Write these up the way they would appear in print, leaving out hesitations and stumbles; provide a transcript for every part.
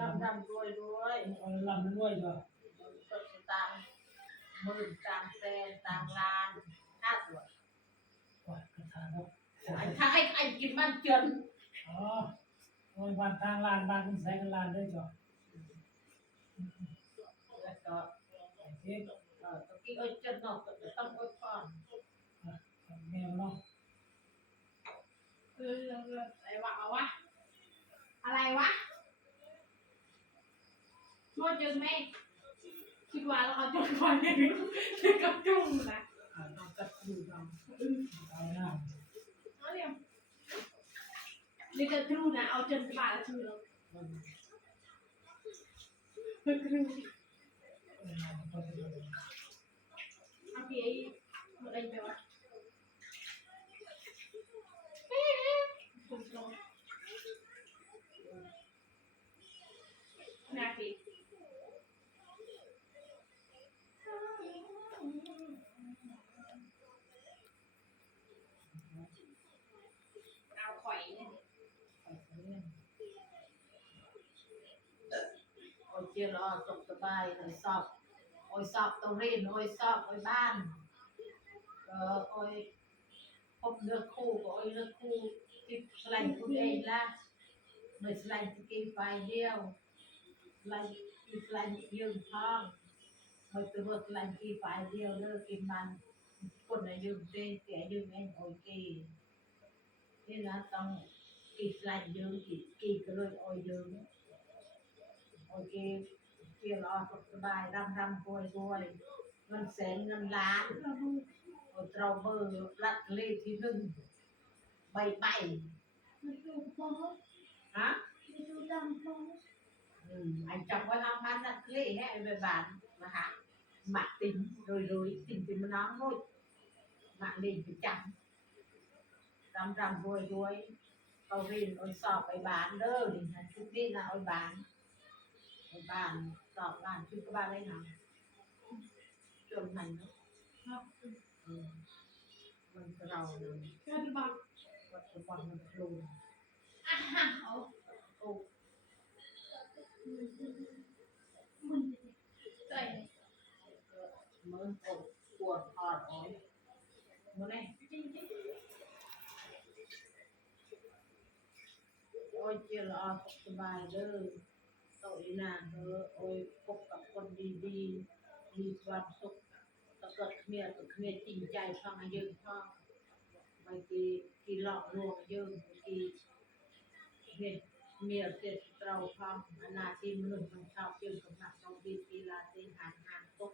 รำด้วยเอาลำด้วยก็ก็ตามหมื่นตามแสนตามล้านค่าตัว กดกระถางครับ ถ้าไอ้กินมันจน อ๋อโอ้ยบ้านทางลานบ้านคุณใส่กันลานด้วยจ้ะ แล้วก็ ไอ้เจ๊ก ตะกี้ไอ้จนเนาะก็จะต้องไอ้ก่อน แมวเนาะ อะไรวะอะไรวะโมจึงไหมคิดว่าเราเอาจนก่อนเนี่ยกับจุ่มนะ ต้องจับดูเราเอาหน้า เอาเรียมนี่ก็ครูนะเอาจนผ่านชื่อเราเป็นครูเอาพี่หมดอะไรไปวะนาทีเอาข่อยเนี่ย โอ้ยเจียรอตกสบายเลยสอบโอ้ยสอบต้องเรียนโอ้ยสอบโอ้ยบ้านโอ้ยพบเลือกคู่ก็โอ้ยเลือกคู่ที่สไลด์คุณเองละหน่วยสไลด์สกีไฟเดียวสไลด์อีสไลด์ยืมท้องโอ้ยตัวสไลด์กีไฟเดียวเลิกกินมันคนอายุเต้แก่ยืมเองโอ้ยกีนี่นะต้องกีสไลด์ยืมกีก็เลยโอ้ยยืมโอ้ยกีเที่ยวรอสบายรำรวยเงินแสนเงินล้านโอ้ยเราเบอร์รัดเลขที่หนึ่งใบฮะanh chồng có năm ăn đặt lệ hay về bán mà hả mặt tính rồi tính mà nó thôi mạng liền phải chậm rằm rồi tàu viên ôi sọp phải bán đơ thì là chút đi là ôi bán sọp bán chứ có ba đây nào trường thành đó mình cái đầu này เกินบัง vật cái bọn mình lùn อ่ะฮะเอา ô มันใจ mới cuộn hòn ối mới này จริง โอ้ยเจรอสบายเด้อโตอีนานเด้อโอ้ยพบกับคนดีมีความสุขตะเกิดเมียตะเมียจริงใจฟังอายุพ่อบางทีที่หลอกลวงเยอะบางทีเมียเสร็จเราฟังอนาทีมนุษย์มันชอบเกี่ยวกับหนักต้องดีทีลาตีหางตก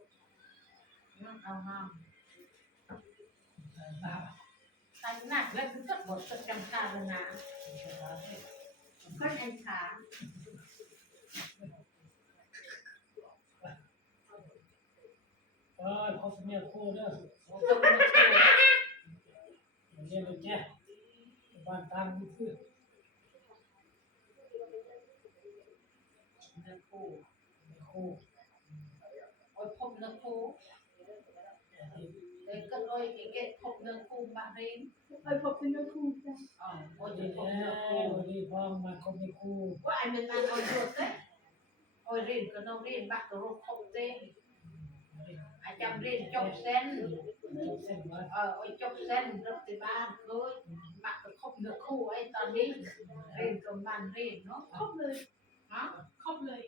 นั่นเอาห้าม ตา แต่หนักแล้วคือก็บทประจำการเลยนะก็ไอ้ขา เออเขาเมียคู่เด้อ ต้องมาช่วย เรียนเลยแจ้บ้านทางนี่คือ เนื้อคู่ คู่ โอ้ยพบเนื้อคู่เลยก็โอ้ยเก็บพบเนื้อคู่มาเรียน ไปพบเป็นเนื้อคู่จ้ะ อ๋อโอ้ย ดี พบ แล้ เนื้อคู่ วดีพร้อมมาคนมีคู่ ว่าไอ้มันโอ้ยหยุดเลยโอ้ยเรียนก็ต้องเรียนบักก็รู้ครบเต้ไอ้จำเรียนจบเส้น เส้นวัด โอ้ยจบเส้นรับที่บ้านเลยบักก็ครบเนื้อคู่ไอ้ตอนนี้เรียนกับมันเรียนเนาะ ครบเลย ฮะ ครบเลย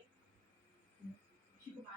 ชิบหาย